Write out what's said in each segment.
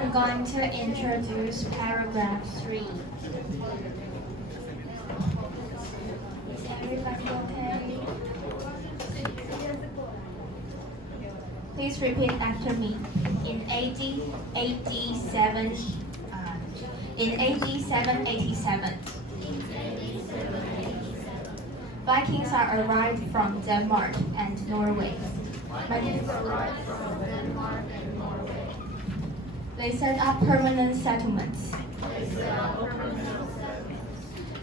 I'm going to introduce paragraph 3. Is everybody okay? Please repeat after me. In AD 787, Vikings are arrived from Denmark and Norway. They set up permanent settlements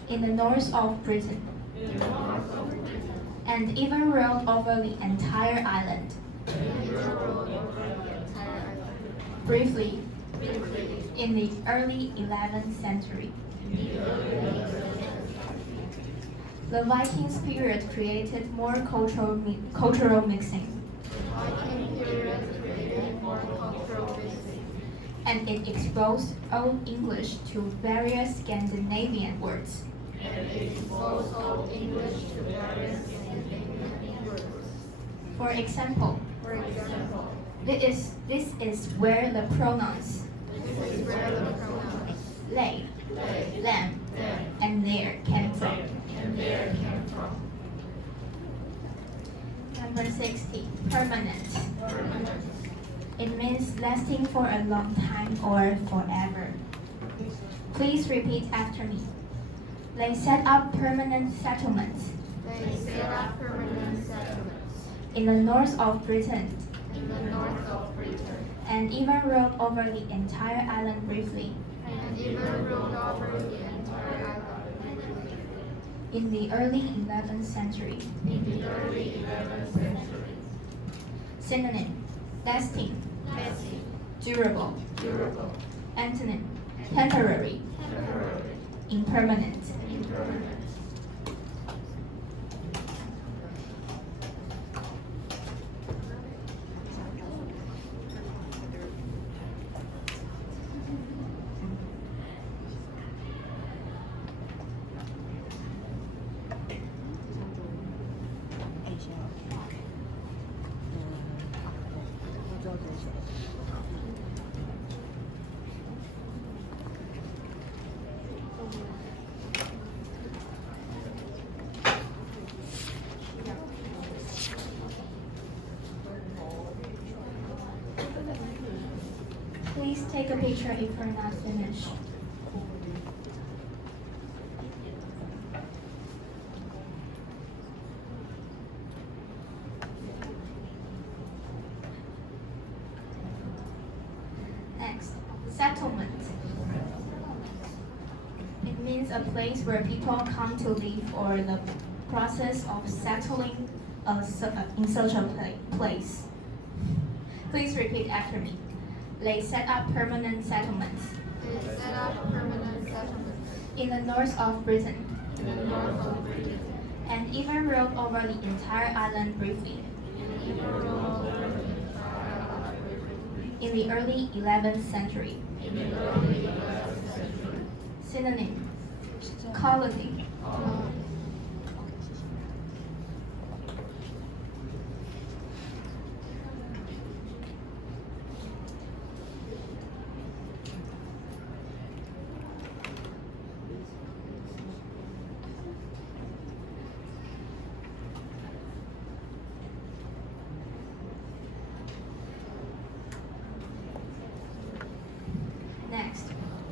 in the north of Britain and even ruled over the entire island. Briefly, in the early 11th century, the Vikings period created more cultural mixing. And it exposed Old English to various Scandinavian words. For example, this is where the pronouns they, them, and their came from. Number 60, permanent. It means lasting for a long time or forever. Please repeat after me. They set up permanent settlements in the north of Britain and even ruled over the entire island briefly. In the early 11th century. Synonym: lasting, durable. Antonym: temporary, impermanent. Please take a picture if you're not finished. Next, settlement. It means a place where people come to live or the process of settling in such a place. Please repeat after me. They set up permanent settlements in the north of Britain and even ruled over the entire island briefly. In the early 11th century. Synonym: colony. Next,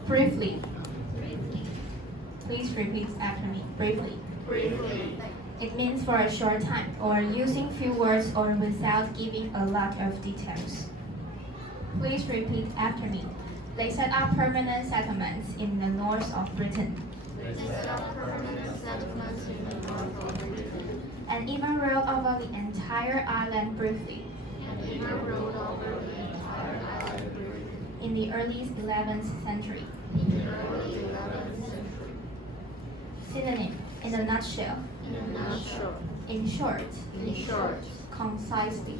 briefly. Please repeat after me. Briefly. It means for a short time, or using few words or without giving a lot of details. Please repeat after me. They set up permanent settlements in the north of Britain. And even ruled over the entire island briefly. In the early 11th century. Synonym: in a nutshell. In short. Concisely.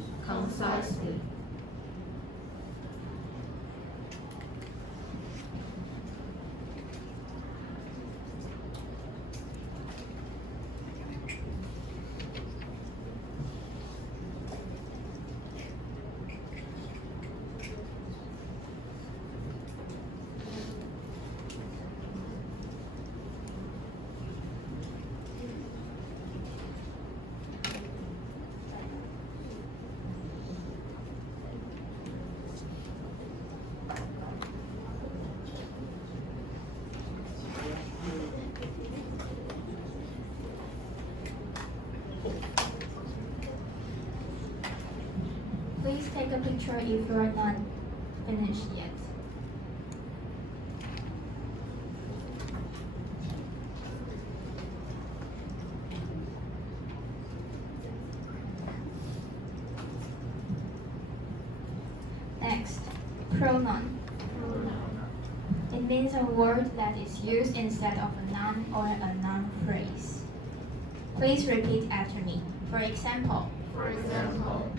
take a picture if you are not finished yet. Next, pronoun. It means a word that is used instead of a noun or a noun phrase. Please repeat after me. For example,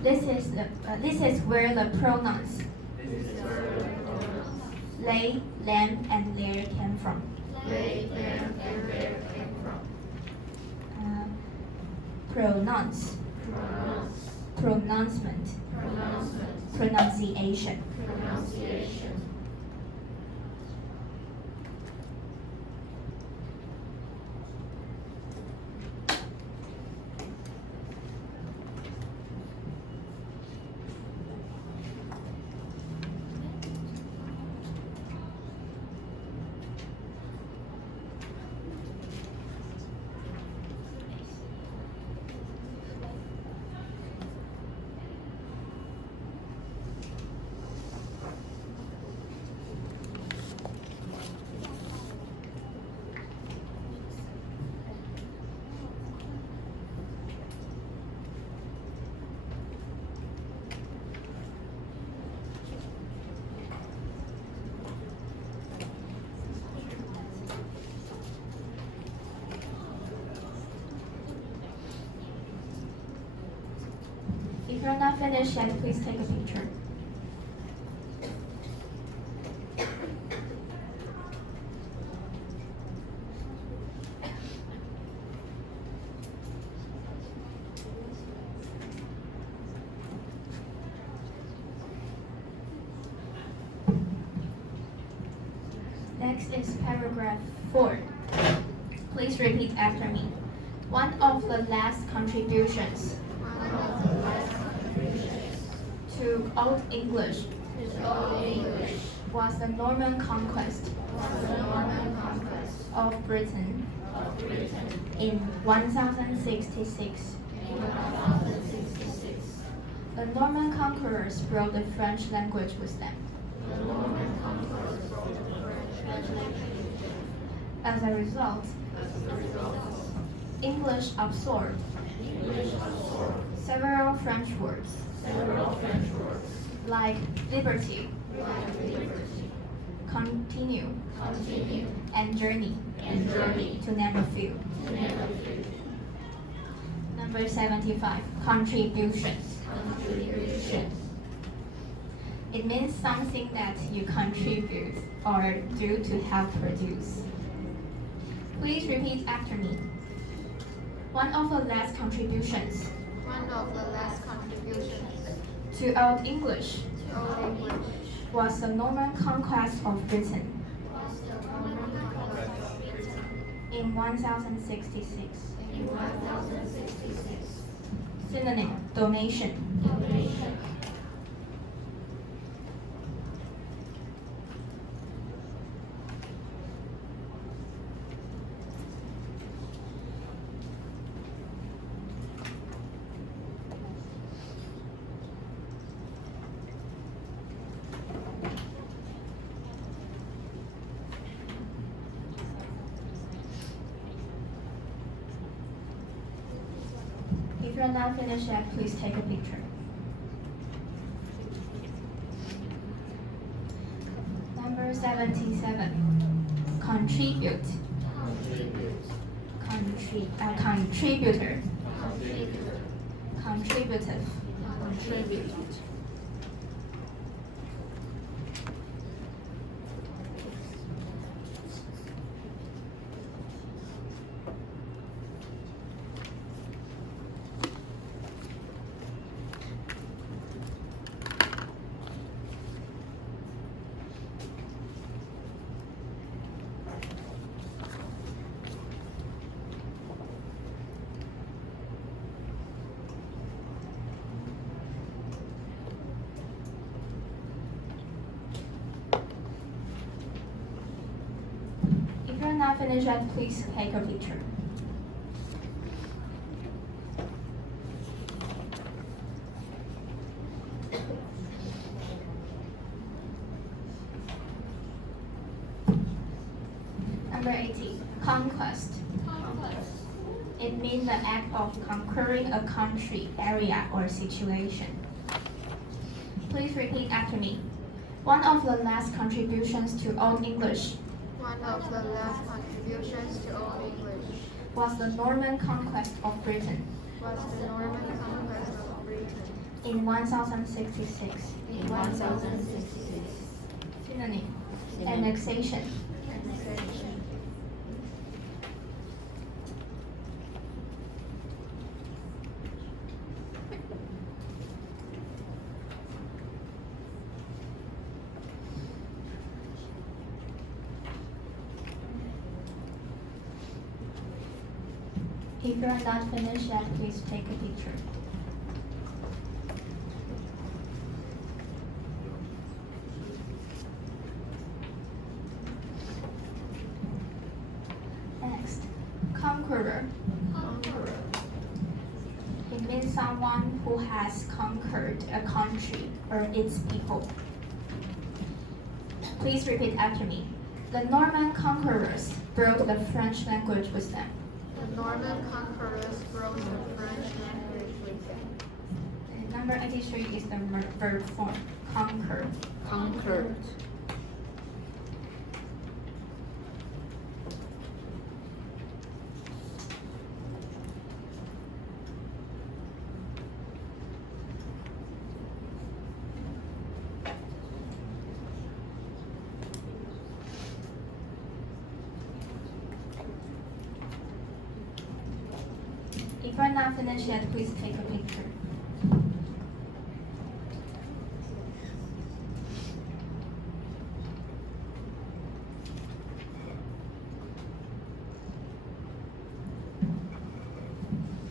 this is where the pronouns they, them, and their came from. Pronouns. Pronouncement. Pronunciation. If you're not finished yet, please take a picture. Next is paragraph 4. Please repeat after me. One of the last contributions to Old English was the Norman conquest of Britain in 1066. The Norman conquerors brought the French language with them. As a result, English absorbed several French words, like liberty, continue, and journey, to name a few. Number 75, contributions. It means something that you contribute or do to help produce. Please repeat after me. One of the last contributions to Old English was the Norman conquest of Britain in 1066. Synonym, donation. If you're not finished yet, please take a picture. Number 77, contribute. Contributor. Contributive. If you're not finished yet, please take a picture. Number 18. Conquest. It means the act of conquering a country, area, or situation. Please repeat after me. One of the last contributions to Old English One of the last contributions to Old English was the Norman conquest of Britain was the Norman conquest of Britain in 1066. in 1066. Synonym. Annexation. Annexation. If you are not finished yet, please take a picture. Next, conqueror. Conqueror. It means someone who has conquered a country or its people. Please repeat after me. The Norman conquerors brought the French language with them. The Norman conquerors brought the French language with them. And number 83 is the verb form, conquer. Conquered. If you're not finished yet, please take a picture.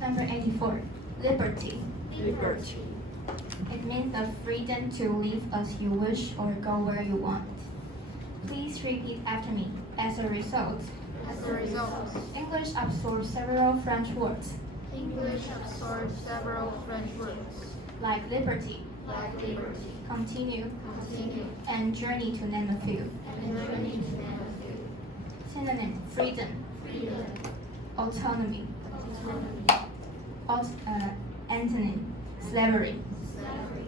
Number 84, liberty. Liberty. It means the freedom to live as you wish or go where you want. Please repeat after me. As a result, As a result, English absorbs several French words, English absorbed several French words like liberty, like liberty, continue, continue, and journey, to name a few. and journey to name a few. Synonym, freedom, Freedom, autonomy, autonomy, antonym, slavery. slavery.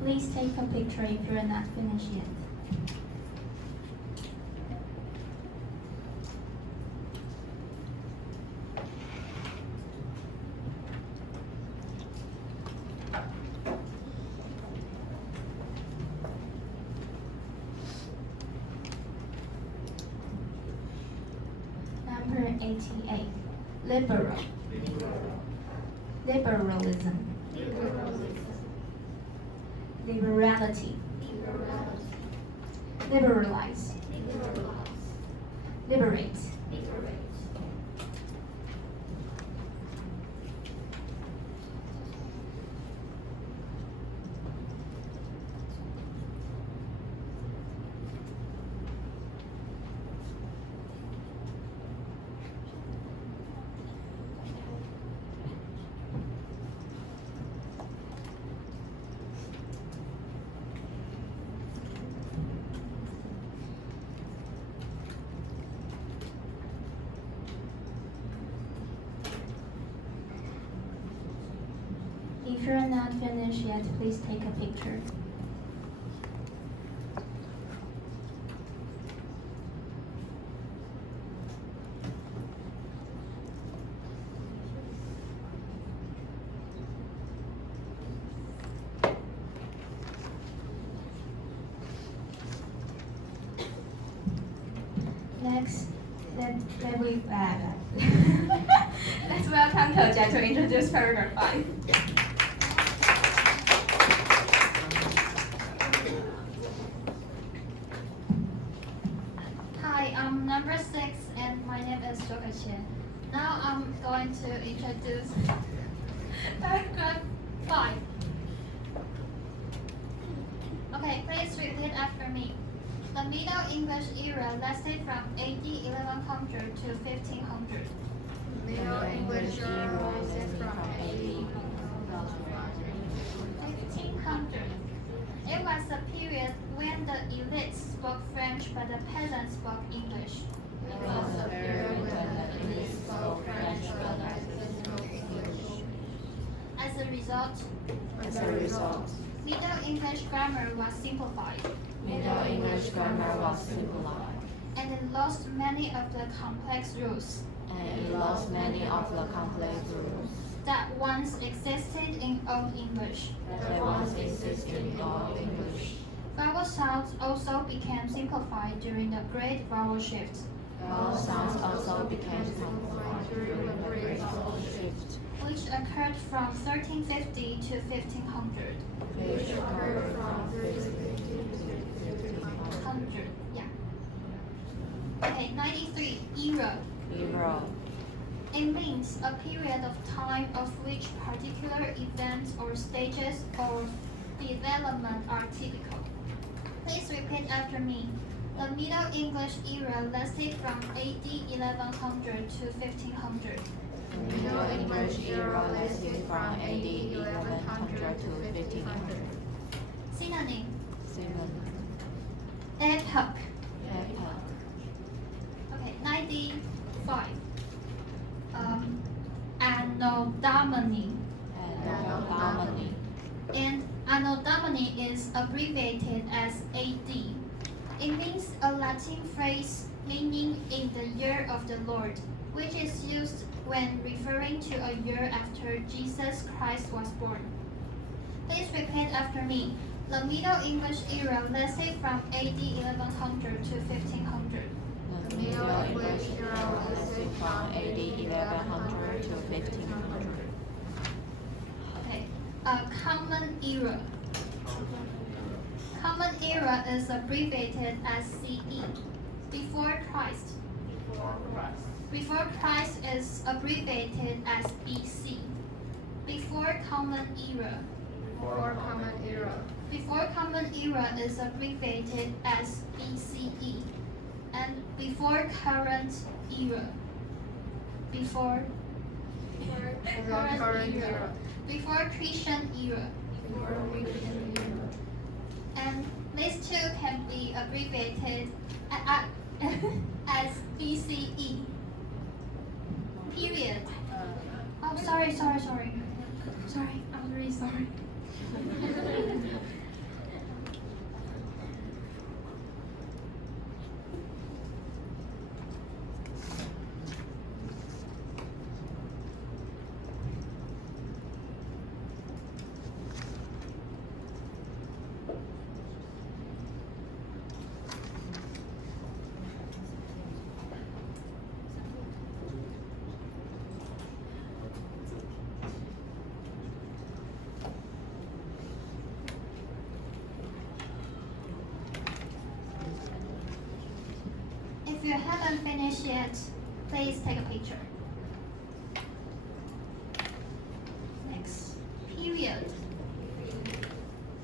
Please take a picture if you're not finished yet. Number 88, liberal. Liberalism. Liberality. Liberalize. Liberate. If you're not finished yet, please take a picture. Next, let's welcome Toja to introduce paragraph 5. Hi, I'm number 6 and my name is Joka Chen. Now I'm going to introduce paragraph 5. Okay, please repeat after me. The Middle English era lasted from AD 1100 to 1500. Middle English era lasted from AD 1500. It was a period when the elite spoke French but the peasants spoke English. It was a period when the elite spoke French but the peasants spoke English. As a result, As a result, Middle English grammar was simplified, Middle English grammar was simplified, and it lost many of the complex rules and it lost many of the complex rules that once existed in Old English. that once existed in Old English. Vowel sounds also became simplified during the Great Vowel Shift, Vowel sounds also became simplified during the Great Vowel Shift, which occurred from 1350 to 1500. which occurred from 100, yeah. Okay, 93, era. Era. It means a period of time of which particular events or stages of development are typical. Please repeat after me. The Middle English era lasted from AD 1100 to 1500. Middle English era lasted from AD 1100 to 1500. Synonym: Synonym. epoch. Epoch. Okay, 95. Anno Domini. Anno Domini. And Anno Domini is abbreviated as AD. It means a Latin phrase meaning in the year of the Lord, which is used when referring to a year after Jesus Christ was born. Please repeat after me. The Middle English era lasted from AD 1100 to 1500. The Middle English era lasted from AD 1100 to 1500. Okay, a common era. Common era is abbreviated as CE. Before Christ. Before Christ is abbreviated as BC. Before Common Era. Before Common Era. Before Common Era is abbreviated as BCE. And before Current Era. Before Current Era. Before Christian Era. Before Christian Era. And these two can be abbreviated as BCE. Period. Oh, sorry. Sorry, I'm really sorry. If you haven't finished yet, please take a picture. Next, period.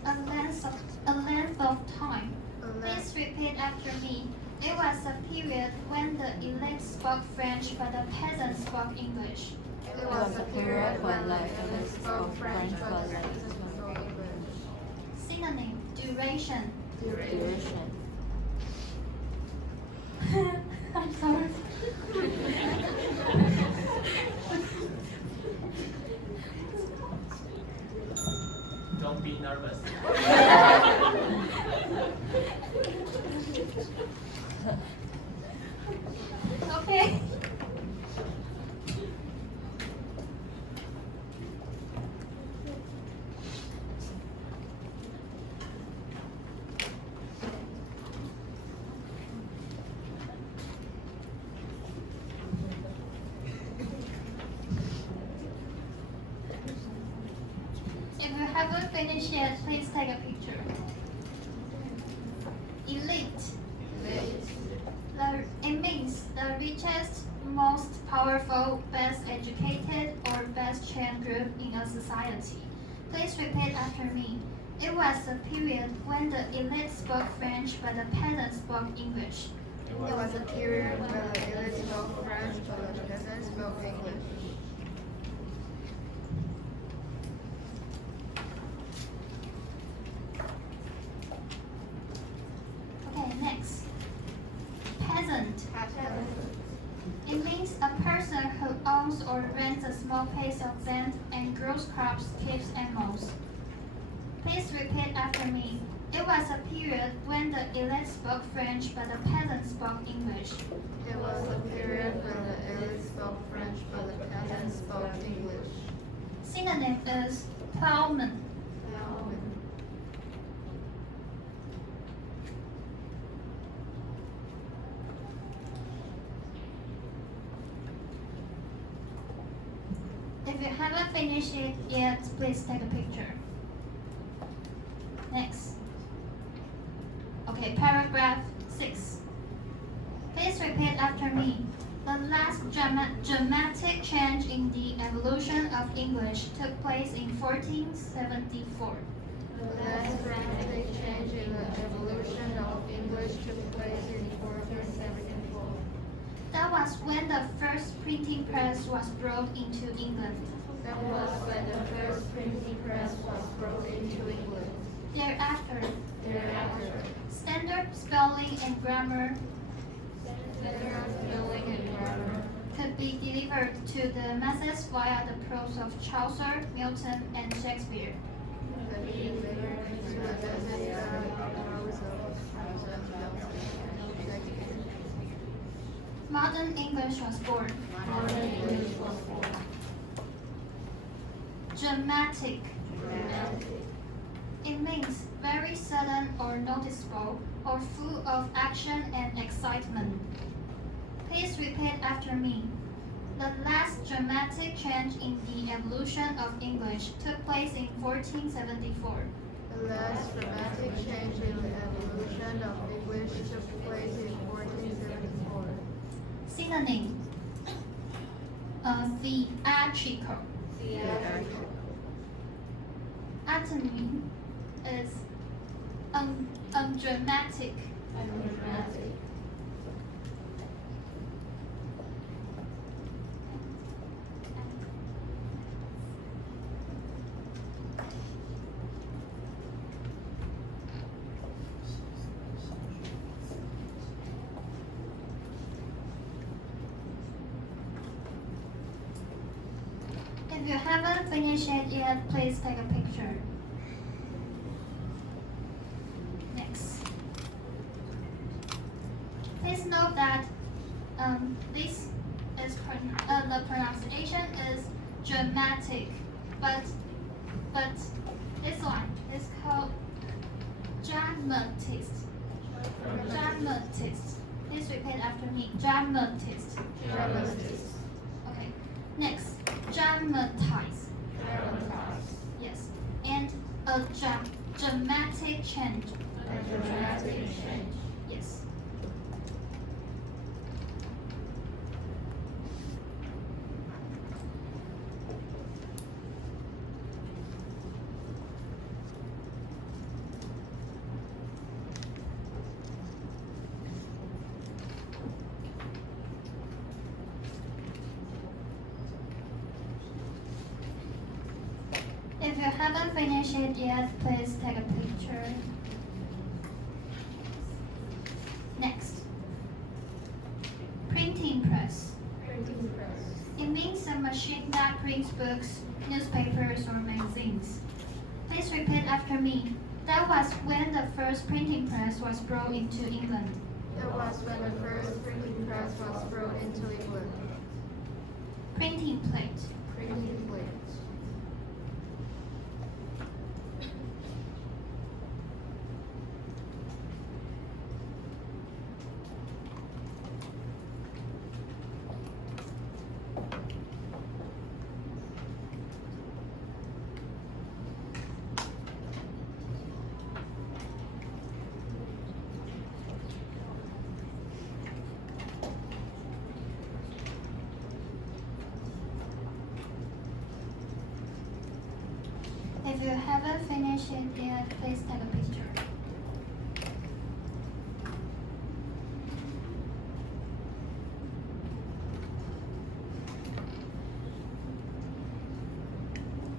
A length of time. Please repeat after me. It was a period when the elite spoke French but the peasants spoke English. It was a period when the elite spoke French but the peasants spoke English. Synonym: duration. Duration. I'm sorry. Don't be nervous. Okay. If you haven't finished yet, please take a picture. Elite. It means the richest, most powerful, best educated, or best trained group in a society. Please repeat after me. It was a period when the elite spoke French but the peasants spoke English. It was a period when the elite spoke French but the peasants spoke English. Okay, next. Peasant. It means a person who owns or rents a small piece of land and grows crops, keeps animals. Please repeat after me. It was a period when the elite spoke French but the peasants spoke English. It was a period when the elite spoke French but the peasants spoke English. Synonym is plowman. If you haven't finished it yet, please take a picture. Next. Okay, paragraph 6. Please repeat after me. The last dramatic change in the evolution of English took place in 1474. The last dramatic change in the evolution of English took place in 1474. That was when the first printing press was brought into England. That was when the first printing press was brought into England. Thereafter, Thereafter, standard spelling and grammar standard spelling and grammar could be delivered to the masses via the prose of Chaucer, Milton, and Shakespeare. could be delivered to the masses by the prose of Chaucer, Milton, and Shakespeare. Modern English was born. Modern English was born. Dramatic. Dramatic. It means very sudden or noticeable or full of action and excitement. Please repeat after me. The last dramatic change in the evolution of English took place in 1474. The last dramatic change in the evolution of English took place in 1474. Synonym. Theatrical. Theatrical. Antonym is undramatic. Undramatic. If you haven't finished it yet, please take a picture. Next. Please note that this is the pronunciation is dramatic, but this one is called dramatist. Dramatist. Please repeat after me. Dramatist. Dramatist. Okay. Next, dramatize. Dramatize. Yes. And a dramatic change. A dramatic change. Yes. If you haven't finished it yet, please take a picture. Next. Printing press. Printing press. It means a machine that prints books, newspapers, or magazines. Please repeat after me. That was when the first printing press was brought into England. That was when the first printing press was brought into England. Printing plate. Printing plate. If you haven't finished it yet, please take a picture.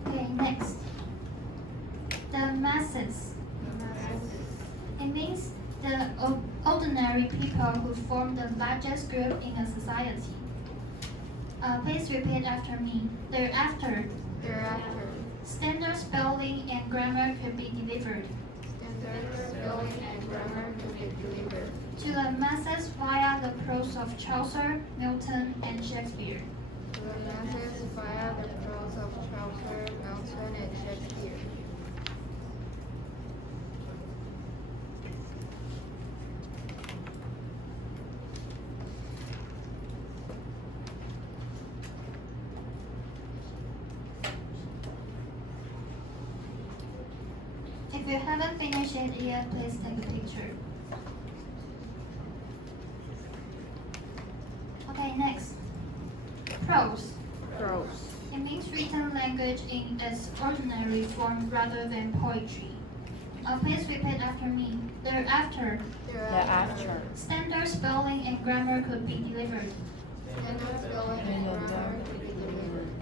Okay, next. The masses. It means the ordinary people who form the largest group in a society. Please repeat after me. Thereafter, standard spelling and grammar could be delivered to the masses via the prose of Chaucer, Milton, and Shakespeare. If you haven't finished it yet, please take a picture. Okay, next. Prose. It means written language in its ordinary form rather than poetry. Please repeat after me. Thereafter, standard spelling and grammar could be delivered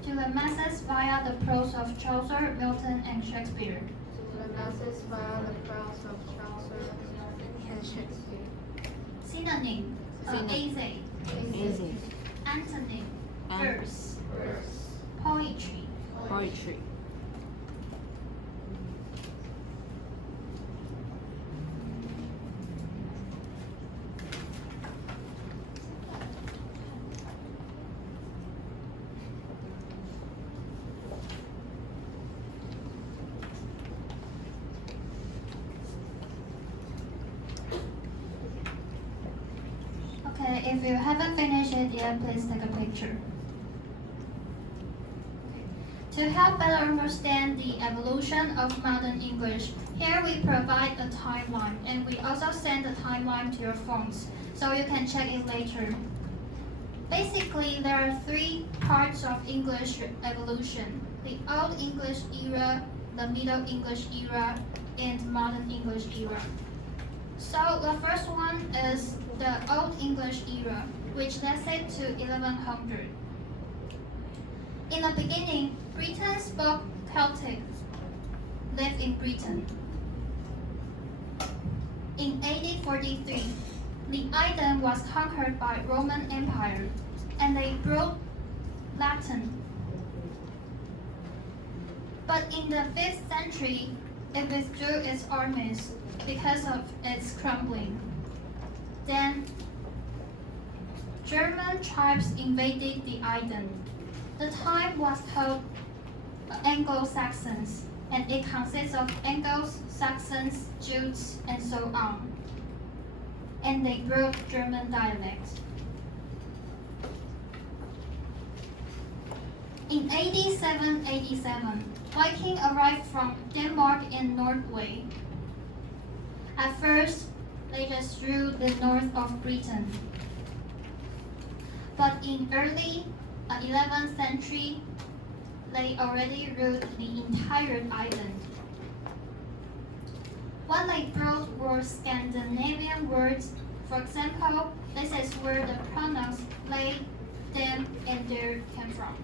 to the masses via the prose of Chaucer, Milton, and Shakespeare. Synonym. Easy. Antonym. Verse. Poetry. Okay, if you haven't finished it yet, please take a picture. To help better understand the evolution of modern English, here we provide a timeline, and we also send the timeline to your phones, so you can check it later. Basically, there are three parts of English evolution: the Old English era, the Middle English era, and modern English era. So the first one is the Old English era, which lasted to 1100. In the beginning, Britain spoke Celtic, lived in Britain. In AD 43, the island was conquered by Roman Empire, and they brought Latin. But in the 5th century, it withdrew its armies because of its crumbling. Then, German tribes invaded the island. The time was called Anglo-Saxons, and it consists of Angles, Saxons, Jutes, and so on. And they brought German dialects. In AD 787, Vikings arrived from Denmark and Norway. At first, they just ruled the north of Britain. But in early 11th century, they already ruled the entire island. What they brought were Scandinavian words. For example, this is where the pronouns they, them, and their came from.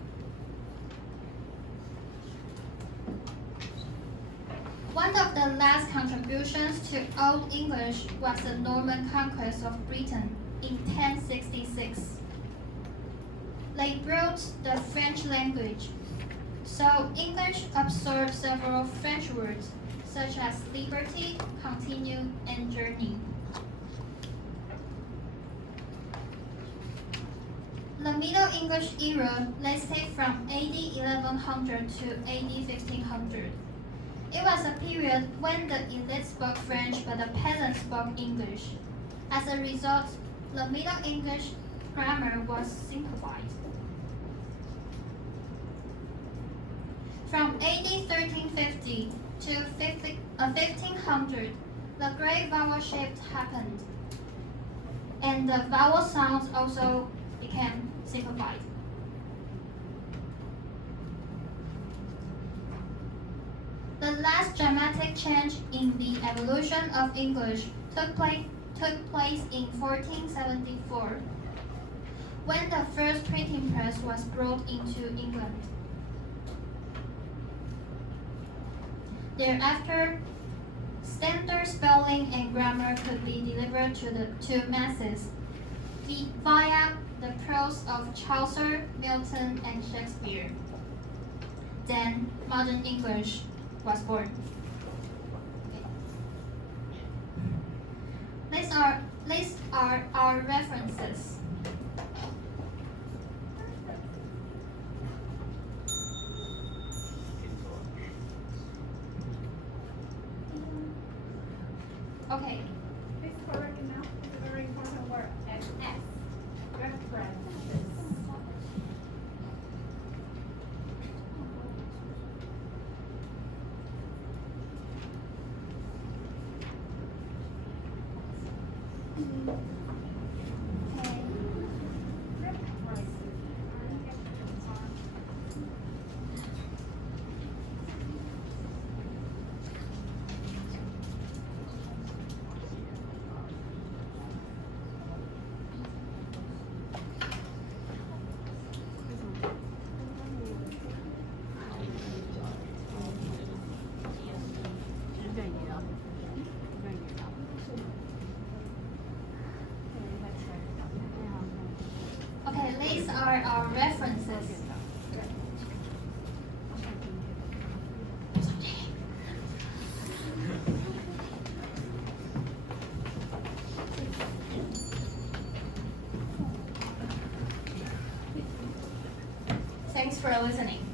One of the last contributions to Old English was the Norman conquest of Britain in 1066. They brought the French language, so English absorbed several French words, such as liberty, continue, and journey. The Middle English era lasted from AD 1100 to AD 1500. It was a period when the elite spoke French but the peasants spoke English. As a result, the Middle English grammar was simplified. From AD 1350 to 1500, the great vowel shift happened, and the vowel sounds also became simplified. The last dramatic change in the evolution of English took place in 1474, when the first printing press was brought into England. Thereafter, standard spelling and grammar could be delivered to masses via the prose of Chaucer, Milton, and Shakespeare. Then modern English was born. These are our references. Okay. This word now is a very important word. S. References. Okay, these are our references. Thanks for listening.